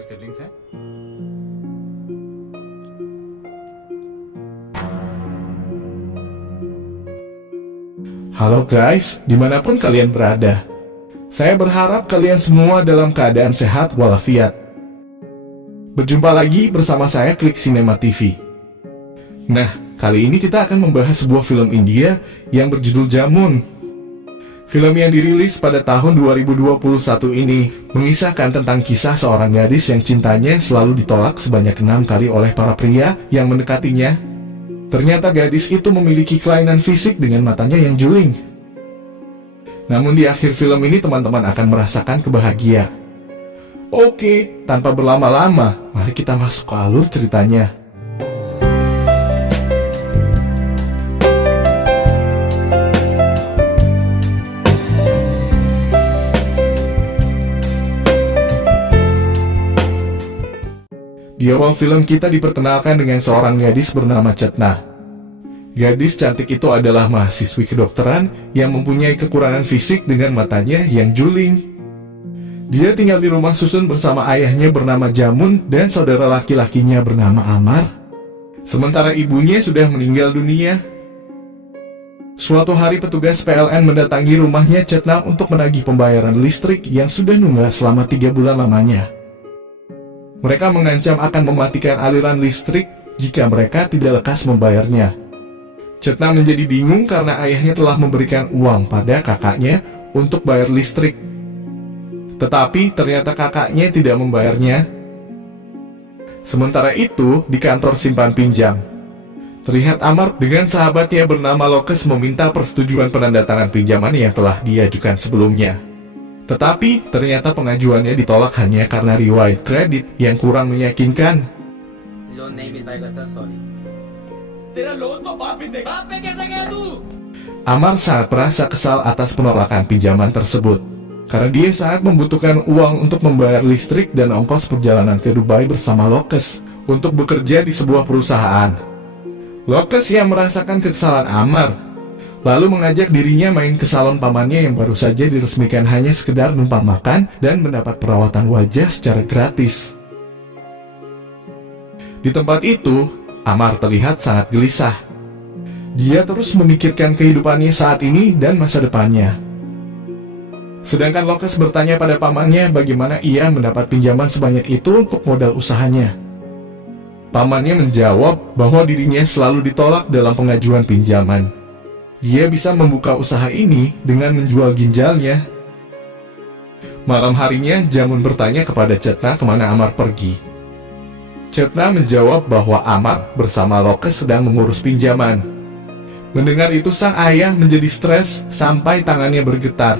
कोई सिबलिंग्स हैं? Halo guys, dimanapun kalian berada. Saya berharap kalian semua dalam keadaan sehat walafiat. Berjumpa lagi bersama saya Klik Cinema TV. Nah, kali ini kita akan membahas sebuah film India yang berjudul Jamun. Film yang dirilis pada tahun 2021 ini mengisahkan tentang kisah seorang gadis yang cintanya selalu ditolak sebanyak 6 kali oleh para pria yang mendekatinya. Ternyata gadis itu memiliki kelainan fisik dengan matanya yang juling. Namun di akhir film ini teman-teman akan merasakan kebahagiaan. Oke, tanpa berlama-lama, mari kita masuk ke alur ceritanya. Di awal film kita diperkenalkan dengan seorang gadis bernama Chetna. Gadis cantik itu adalah mahasiswi kedokteran yang mempunyai kekurangan fisik dengan matanya yang juling. Dia tinggal di rumah susun bersama ayahnya bernama Jamun dan saudara laki-lakinya bernama Amar. Sementara ibunya sudah meninggal dunia. Suatu hari petugas PLN mendatangi rumahnya Chetna untuk menagih pembayaran listrik yang sudah nunggak selama 3 bulan lamanya. Mereka mengancam akan mematikan aliran listrik jika mereka tidak lekas membayarnya. Chetna menjadi bingung karena ayahnya telah memberikan uang pada kakaknya untuk bayar listrik. Tetapi ternyata kakaknya tidak membayarnya. Sementara itu, di kantor simpan pinjam, terlihat Amar dengan sahabatnya bernama Lokes meminta persetujuan penandatangan pinjaman yang telah diajukan sebelumnya. Tetapi ternyata pengajuannya ditolak hanya karena riwayat kredit yang kurang meyakinkan. Loan नहीं मिल पाएगा sir, sorry. तेरा लोन तो बाप भी देगा। बाप पे कैसे गया तू? Amar sangat merasa kesal atas penolakan pinjaman tersebut, karena dia sangat membutuhkan uang untuk membayar listrik dan ongkos perjalanan ke Dubai bersama Lokes untuk bekerja di sebuah perusahaan. Lokes yang merasakan kekesalan Amar, lalu mengajak dirinya main ke salon pamannya yang baru saja diresmikan hanya sekedar numpang makan dan mendapat perawatan wajah secara gratis. Di tempat itu, Amar terlihat sangat gelisah. Dia terus memikirkan kehidupannya saat ini dan masa depannya. Sedangkan Lokes bertanya pada pamannya bagaimana ia mendapat pinjaman sebanyak itu untuk modal usahanya. Pamannya menjawab bahwa dirinya selalu ditolak dalam pengajuan pinjaman. Dia bisa membuka usaha ini dengan menjual ginjalnya. Malam harinya, Jamun bertanya kepada Chetna kemana Amar pergi. Chetna menjawab bahwa Amar bersama Lokes sedang mengurus pinjaman. Mendengar itu sang ayah menjadi stres sampai tangannya bergetar.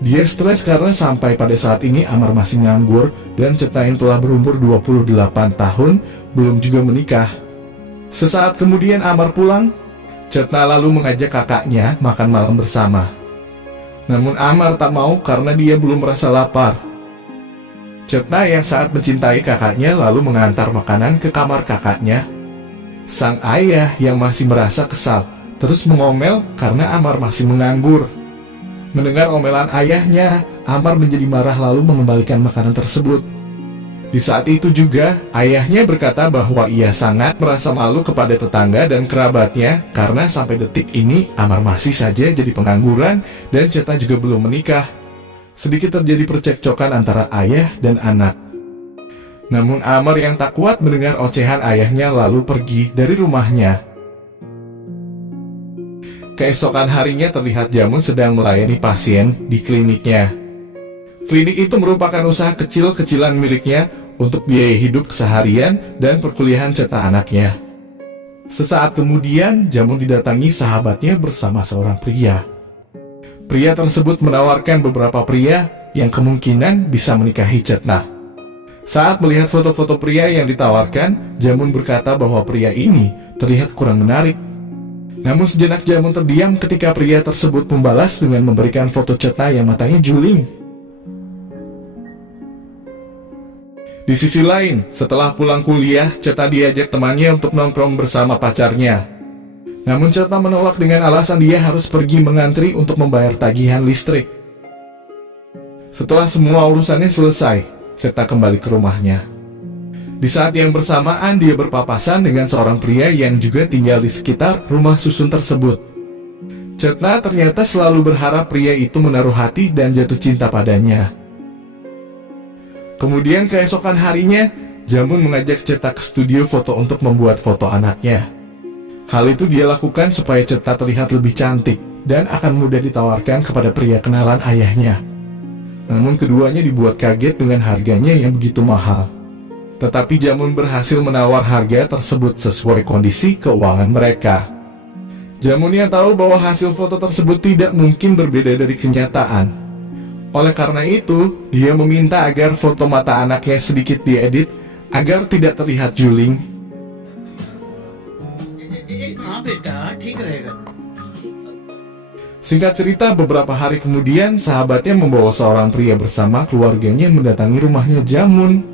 Dia stres karena sampai pada saat ini Amar masih nganggur dan Chetna yang telah berumur 28 tahun belum juga menikah. Sesaat kemudian Amar pulang. Chetna lalu mengajak kakaknya makan malam bersama. Namun Amar tak mau karena dia belum merasa lapar. Chetna yang sangat mencintai kakaknya lalu mengantar makanan ke kamar kakaknya. Sang ayah yang masih merasa kesal terus mengomel karena Amar masih menganggur. Mendengar omelan ayahnya, Amar menjadi marah lalu mengembalikan makanan tersebut. Di saat itu juga, ayahnya berkata bahwa ia sangat merasa malu kepada tetangga dan kerabatnya karena sampai detik ini Amar masih saja jadi pengangguran dan Chetna juga belum menikah. Sedikit terjadi percekcokan antara ayah dan anak. Namun Amar yang tak kuat mendengar ocehan ayahnya lalu pergi dari rumahnya. Keesokan harinya terlihat Jamun sedang melayani pasien di kliniknya. Klinik itu merupakan usaha kecil-kecilan miliknya untuk biaya hidup keseharian dan perkuliahan Chetna anaknya. Sesaat kemudian, Jamun didatangi sahabatnya bersama seorang pria. Pria tersebut menawarkan beberapa pria yang kemungkinan bisa menikahi Chetna. Saat melihat foto-foto pria yang ditawarkan, Jamun berkata bahwa pria ini terlihat kurang menarik. Namun sejenak Jamun terdiam ketika pria tersebut membalas dengan memberikan foto Chetna yang matanya juling. Di sisi lain, setelah pulang kuliah, Chetna diajak temannya untuk nongkrong bersama pacarnya. Namun Chetna menolak dengan alasan dia harus pergi mengantri untuk membayar tagihan listrik. Setelah semua urusannya selesai, Ceta kembali ke rumahnya. Di saat yang bersamaan dia berpapasan dengan seorang pria yang juga tinggal di sekitar rumah susun tersebut. Cetna ternyata selalu berharap pria itu menaruh hati dan jatuh cinta padanya. Kemudian keesokan harinya, Jamun mengajak Ceta ke studio foto untuk membuat foto anaknya. Hal itu dia lakukan supaya Ceta terlihat lebih cantik dan akan mudah ditawarkan kepada pria kenalan ayahnya. Namun keduanya dibuat kaget dengan harganya yang begitu mahal. Tetapi Jamun berhasil menawar harga tersebut sesuai kondisi keuangan mereka. Jamunnya tahu bahwa hasil foto tersebut tidak mungkin berbeda dari kenyataan. Oleh karena itu, dia meminta agar foto mata anaknya sedikit diedit agar tidak terlihat juling. Singkat cerita, beberapa hari kemudian sahabatnya membawa seorang pria bersama keluarganya mendatangi rumahnya Jamun.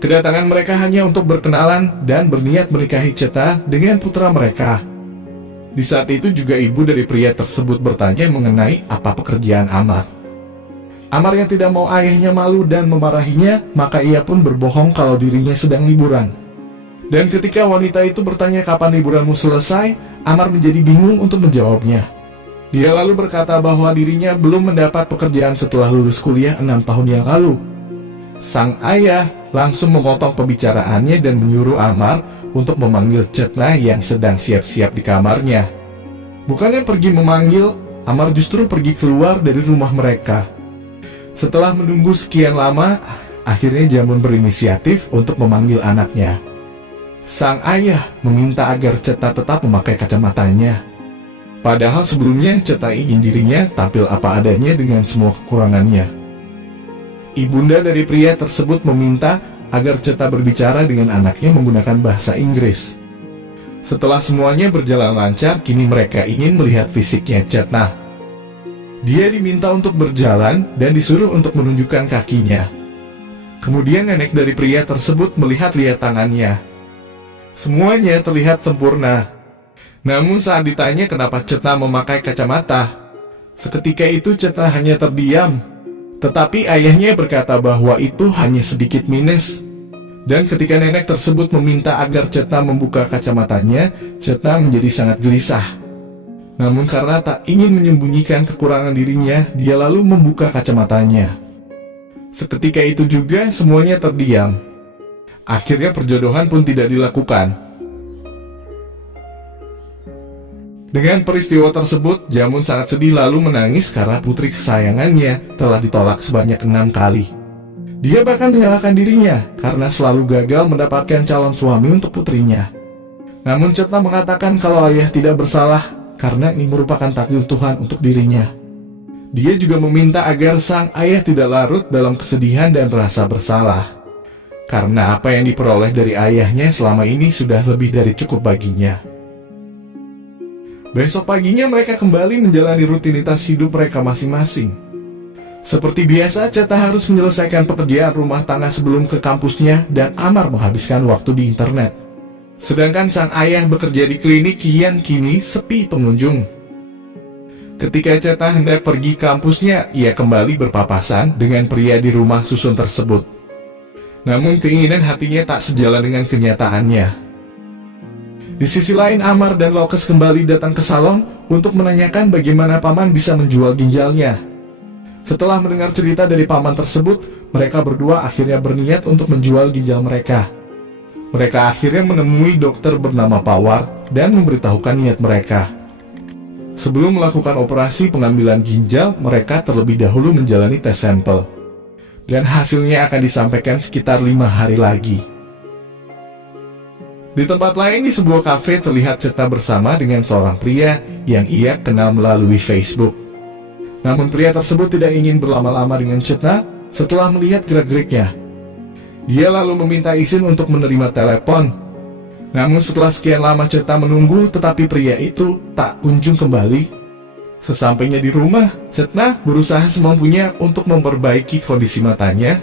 Kedatangan mereka hanya untuk berkenalan dan berniat menikahi Ceta dengan putra mereka. Di saat itu juga ibu dari pria tersebut bertanya mengenai apa pekerjaan Amar. Amar yang tidak mau ayahnya malu dan memarahinya, maka ia pun berbohong kalau dirinya sedang liburan. Dan ketika wanita itu bertanya kapan liburanmu selesai, Amar menjadi bingung untuk menjawabnya. Dia lalu berkata bahwa dirinya belum mendapat pekerjaan setelah lulus kuliah 6 tahun yang lalu. Sang ayah langsung memotong pembicaraannya dan menyuruh Amar untuk memanggil Cetna yang sedang siap-siap di kamarnya. Bukannya pergi memanggil, Amar justru pergi keluar dari rumah mereka. Setelah menunggu sekian lama, akhirnya Jamun berinisiatif untuk memanggil anaknya. Sang ayah meminta agar Ceta tetap memakai kacamatanya. Padahal sebelumnya Ceta ingin dirinya tampil apa adanya dengan semua kekurangannya. Ibunda dari pria tersebut meminta agar Ceta berbicara dengan anaknya menggunakan bahasa Inggris. Setelah semuanya berjalan lancar, kini mereka ingin melihat fisiknya Cetna. Dia diminta untuk berjalan dan disuruh untuk menunjukkan kakinya. Kemudian nenek dari pria tersebut melihat-lihat tangannya. Semuanya terlihat sempurna. Namun saat ditanya kenapa Cetna memakai kacamata, seketika itu Cetna hanya terdiam. Tetapi ayahnya berkata bahwa itu hanya sedikit minus. Dan ketika nenek tersebut meminta agar Cetna membuka kacamatanya, Cetna menjadi sangat gelisah. Namun karena tak ingin menyembunyikan kekurangan dirinya, dia lalu membuka kacamatanya. Seketika itu juga semuanya terdiam. Akhirnya perjodohan pun tidak dilakukan. Dengan peristiwa tersebut, Jamun sangat sedih lalu menangis karena putri kesayangannya telah ditolak sebanyak 6 kali. Dia bahkan menyalahkan dirinya karena selalu gagal mendapatkan calon suami untuk putrinya. Namun Cetna mengatakan kalau ayah tidak bersalah karena ini merupakan takdir Tuhan untuk dirinya. Dia juga meminta agar sang ayah tidak larut dalam kesedihan dan rasa bersalah, karena apa yang diperoleh dari ayahnya selama ini sudah lebih dari cukup baginya. Besok paginya mereka kembali menjalani rutinitas hidup mereka masing-masing. Seperti biasa, Ceta harus menyelesaikan pekerjaan rumah tangga sebelum ke kampusnya dan Amar menghabiskan waktu di internet. Sedangkan sang ayah bekerja di klinik yang kini sepi pengunjung. Ketika Ceta hendak pergi kampusnya, ia kembali berpapasan dengan pria di rumah susun tersebut. Namun keinginan hatinya tak sejalan dengan kenyataannya. Di sisi lain, Amar dan Lokes kembali datang ke salon untuk menanyakan bagaimana paman bisa menjual ginjalnya. Setelah mendengar cerita dari paman tersebut, mereka berdua akhirnya berniat untuk menjual ginjal mereka. Mereka akhirnya menemui dokter bernama Pawar dan memberitahukan niat mereka. Sebelum melakukan operasi pengambilan ginjal, mereka terlebih dahulu menjalani tes sampel. Dan hasilnya akan disampaikan sekitar 5 hari lagi. Di tempat lain di sebuah kafe terlihat Ceta bersama dengan seorang pria yang ia kenal melalui Facebook. Namun pria tersebut tidak ingin berlama-lama dengan Ceta setelah melihat gerak-geriknya. Dia lalu meminta izin untuk menerima telepon. Namun setelah sekian lama Ceta menunggu, tetapi pria itu tak kunjung kembali. Sesampainya di rumah, Ceta berusaha semampunya untuk memperbaiki kondisi matanya.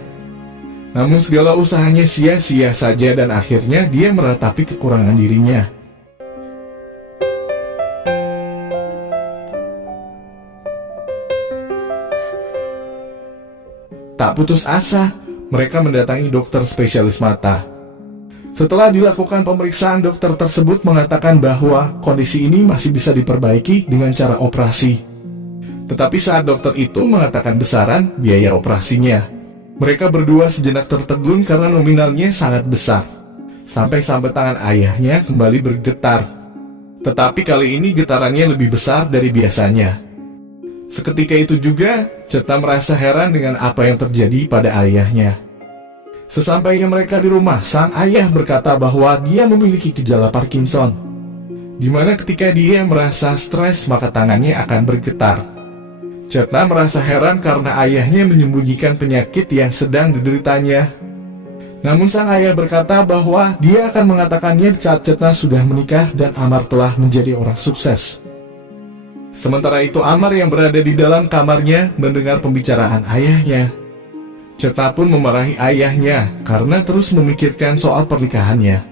Namun segala usahanya sia-sia saja dan akhirnya dia meratapi kekurangan dirinya. Tak putus asa, mereka mendatangi dokter spesialis mata. Setelah dilakukan pemeriksaan, dokter tersebut mengatakan bahwa kondisi ini masih bisa diperbaiki dengan cara operasi. Tetapi saat dokter itu mengatakan besaran biaya operasinya, mereka berdua sejenak tertegun karena nominalnya sangat besar. Sampai tangan ayahnya kembali bergetar. Tetapi kali ini getarannya lebih besar dari biasanya. Seketika itu juga, Cetna merasa heran dengan apa yang terjadi pada ayahnya. Sesampainya mereka di rumah, sang ayah berkata bahwa dia memiliki gejala Parkinson, di mana ketika dia merasa stres maka tangannya akan bergetar. Cetna merasa heran karena ayahnya menyembunyikan penyakit yang sedang dideritanya. Namun sang ayah berkata bahwa dia akan mengatakannya saat Cetna sudah menikah dan Amar telah menjadi orang sukses. Sementara itu Amar yang berada di dalam kamarnya mendengar pembicaraan ayahnya. Cetna pun memarahi ayahnya karena terus memikirkan soal pernikahannya.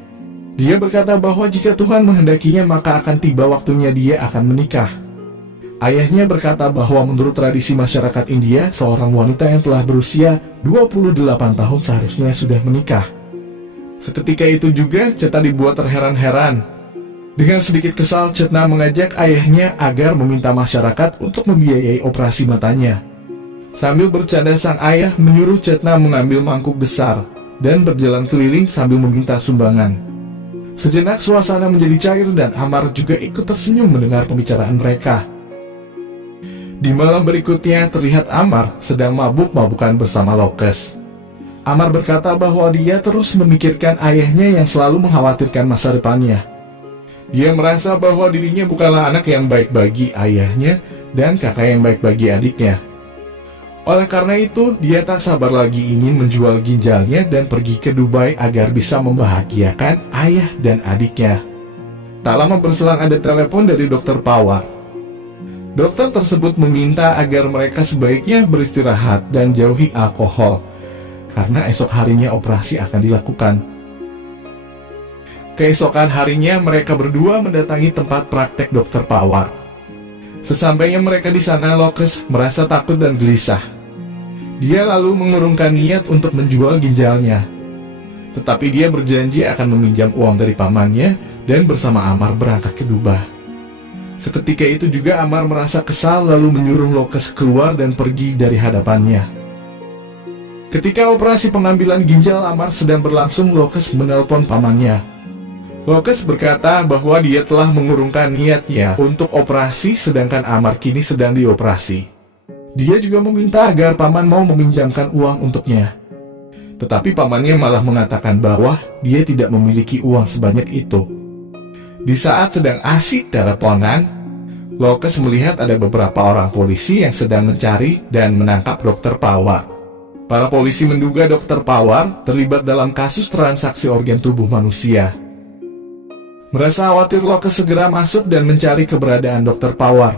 Dia berkata bahwa jika Tuhan menghendakinya maka akan tiba waktunya dia akan menikah. Ayahnya berkata bahwa menurut tradisi masyarakat India, seorang wanita yang telah berusia 28 tahun seharusnya sudah menikah. Seketika itu juga Cetna dibuat terheran-heran. Dengan sedikit kesal, Cetna mengajak ayahnya agar meminta masyarakat untuk membiayai operasi matanya. Sambil bercanda, sang ayah menyuruh Cetna mengambil mangkuk besar dan berjalan keliling sambil meminta sumbangan. Sejenak suasana menjadi cair dan Amar juga ikut tersenyum mendengar pembicaraan mereka. Di malam berikutnya terlihat Amar sedang mabuk-mabukan bersama Lokes. Amar berkata bahwa dia terus memikirkan ayahnya yang selalu mengkhawatirkan masa depannya. Dia merasa bahwa dirinya bukanlah anak yang baik bagi ayahnya dan kakak yang baik bagi adiknya. Oleh karena itu, dia tak sabar lagi ingin menjual ginjalnya dan pergi ke Dubai agar bisa membahagiakan ayah dan adiknya. Tak lama berselang ada telepon dari Dr. Pawar. Dokter tersebut meminta agar mereka sebaiknya beristirahat dan jauhi alkohol, karena esok harinya operasi akan dilakukan. Keesokan harinya mereka berdua mendatangi tempat praktek Dr. Pawar. Sesampainya mereka di sana, Lokes merasa takut dan gelisah. Dia lalu mengurungkan niat untuk menjual ginjalnya. Tetapi dia berjanji akan meminjam uang dari pamannya dan bersama Amar berangkat ke Dubai. Seketika itu juga Amar merasa kesal lalu menyuruh Lokes keluar dan pergi dari hadapannya. Ketika operasi pengambilan ginjal Amar sedang berlangsung, Lokes menelpon pamannya. Lokes berkata bahwa dia telah mengurungkan niatnya untuk operasi sedangkan Amar kini sedang dioperasi. Dia juga meminta agar paman mau meminjamkan uang untuknya. Tetapi pamannya malah mengatakan bahwa dia tidak memiliki uang sebanyak itu. Di saat sedang asyik teleponan, Lokes melihat ada beberapa orang polisi yang sedang mencari dan menangkap Dr. Pawar. Para polisi menduga Dr. Pawar terlibat dalam kasus transaksi organ tubuh manusia. Merasa khawatir, Lokes segera masuk dan mencari keberadaan Dr. Pawar.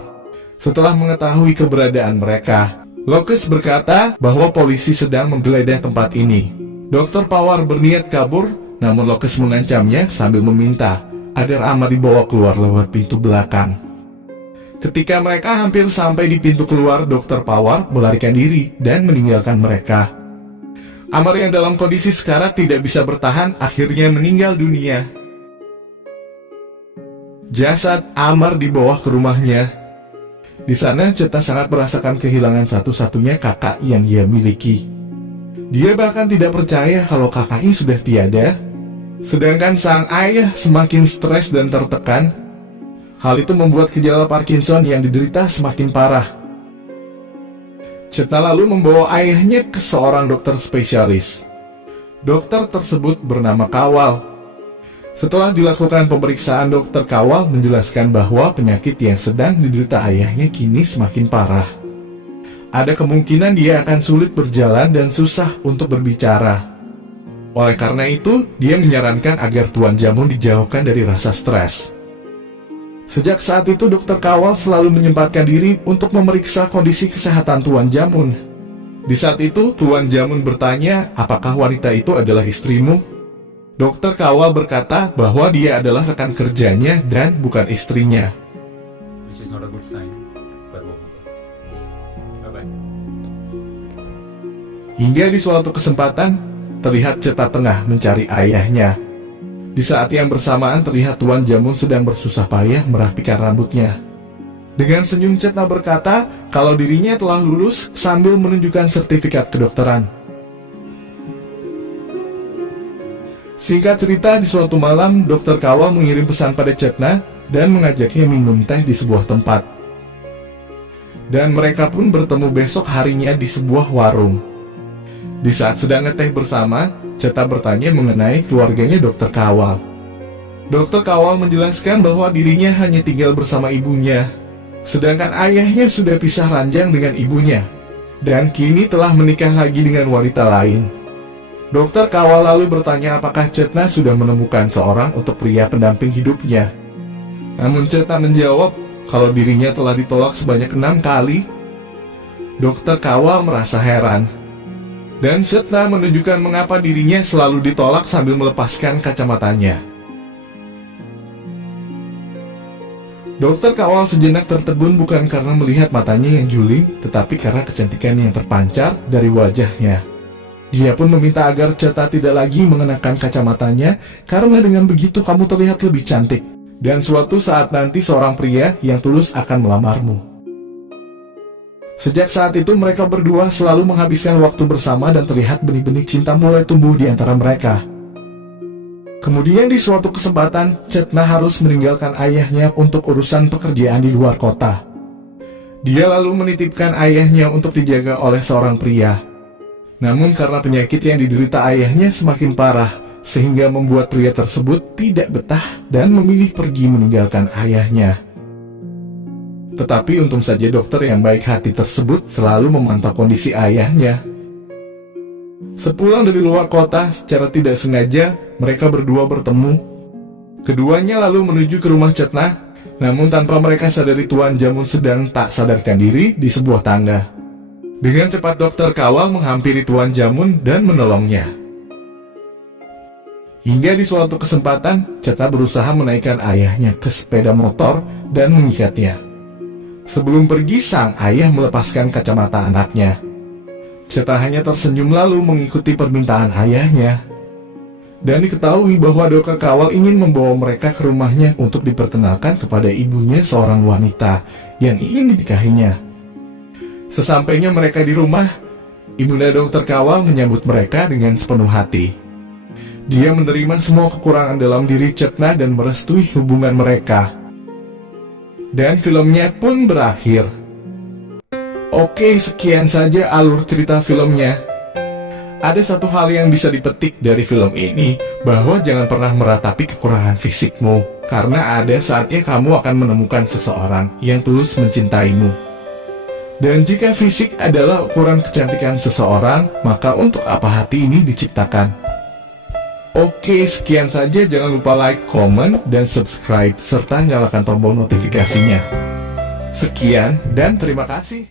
Setelah mengetahui keberadaan mereka, Lokes berkata bahwa polisi sedang menggeledah tempat ini. Dr. Pawar berniat kabur, namun Lokes mengancamnya sambil meminta agar Amar dibawa keluar lewat pintu belakang. Ketika mereka hampir sampai di pintu keluar, Dr. Pawar melarikan diri dan meninggalkan mereka. Amar yang dalam kondisi sekarat tidak bisa bertahan akhirnya meninggal dunia. Jasad Amar dibawa ke rumahnya. Di sana Cetna sangat merasakan kehilangan satu-satunya kakak yang ia miliki. Dia bahkan tidak percaya kalau kakaknya sudah tiada. Sedangkan sang ayah semakin stres dan tertekan. Hal itu membuat gejala Parkinson yang diderita semakin parah. Cetna lalu membawa ayahnya ke seorang dokter spesialis. Dokter tersebut bernama Kawal. Setelah dilakukan pemeriksaan, Dokter Kawal menjelaskan bahwa penyakit yang sedang diderita ayahnya kini semakin parah. Ada kemungkinan dia akan sulit berjalan dan susah untuk berbicara. Oleh karena itu, dia menyarankan agar Tuan Jamun dijauhkan dari rasa stres. Sejak saat itu, Dokter Kawal selalu menyempatkan diri untuk memeriksa kondisi kesehatan Tuan Jamun. Di saat itu, Tuan Jamun bertanya, apakah wanita itu adalah istrimu? Dokter Kawal berkata bahwa dia adalah rekan kerjanya dan bukan istrinya. Which is not a good sign. Bye-bye. Hingga di suatu kesempatan, terlihat Ceta tengah mencari ayahnya. Di saat yang bersamaan terlihat Tuan Jamun sedang bersusah payah merapikan rambutnya. Dengan senyum Ceta berkata kalau dirinya telah lulus sambil menunjukkan sertifikat kedokteran. Singkat cerita, di suatu malam, Dokter Kawal mengirim pesan pada Cetna dan mengajaknya minum teh di sebuah tempat. Dan mereka pun bertemu besok harinya di sebuah warung. Di saat sedang ngeteh bersama, Ceta bertanya mengenai keluarganya Dokter Kawal. Dokter Kawal menjelaskan bahwa dirinya hanya tinggal bersama ibunya, sedangkan ayahnya sudah pisah ranjang dengan ibunya, dan kini telah menikah lagi dengan wanita lain. Dokter Kawal lalu bertanya apakah Cetna sudah menemukan seorang untuk pria pendamping hidupnya. Namun Cetna menjawab kalau dirinya telah ditolak sebanyak 6 kali. Dokter Kawal merasa heran, dan Cetna menunjukkan mengapa dirinya selalu ditolak sambil melepaskan kacamatanya. Dokter Kawal sejenak tertegun bukan karena melihat matanya yang juling, tetapi karena kecantikan yang terpancar dari wajahnya. Dia pun meminta agar Cetna tidak lagi mengenakan kacamatanya, karena dengan begitu kamu terlihat lebih cantik. Dan suatu saat nanti seorang pria yang tulus akan melamarmu. Sejak saat itu mereka berdua selalu menghabiskan waktu bersama dan terlihat benih-benih cinta mulai tumbuh di antara mereka. Kemudian di suatu kesempatan, Cetna harus meninggalkan ayahnya untuk urusan pekerjaan di luar kota. Dia lalu menitipkan ayahnya untuk dijaga oleh seorang pria. Namun karena penyakit yang diderita ayahnya semakin parah, sehingga membuat pria tersebut tidak betah dan memilih pergi meninggalkan ayahnya. Tetapi untung saja dokter yang baik hati tersebut selalu memantau kondisi ayahnya. Sepulang dari luar kota, secara tidak sengaja, mereka berdua bertemu. Keduanya lalu menuju ke rumah Cetna, namun tanpa mereka sadari Tuan Jamun sedang tak sadarkan diri di sebuah tangga. Dengan cepat Dokter Kawal menghampiri Tuan Jamun dan menolongnya. Hingga di suatu kesempatan, Cetna berusaha menaikkan ayahnya ke sepeda motor dan mengikatnya. Sebelum pergi, sang ayah melepaskan kacamata anaknya. Cetna hanya tersenyum lalu mengikuti permintaan ayahnya. Dan diketahui bahwa Dokter Kawal ingin membawa mereka ke rumahnya untuk diperkenalkan kepada ibunya seorang wanita yang ingin dinikahinya. Sesampainya mereka di rumah, ibunda Dokter Kawal menyambut mereka dengan sepenuh hati. Dia menerima semua kekurangan dalam diri Cetna dan merestui hubungan mereka. Dan filmnya pun berakhir. Oke, sekian saja alur cerita filmnya. Ada satu hal yang bisa dipetik dari film ini, bahwa jangan pernah meratapi kekurangan fisikmu, karena ada saatnya kamu akan menemukan seseorang yang tulus mencintaimu. Dan jika fisik adalah ukuran kecantikan seseorang, maka untuk apa hati ini diciptakan? Oke, sekian saja. Jangan lupa like, komen, dan subscribe, serta nyalakan tombol notifikasinya. Sekian, dan terima kasih.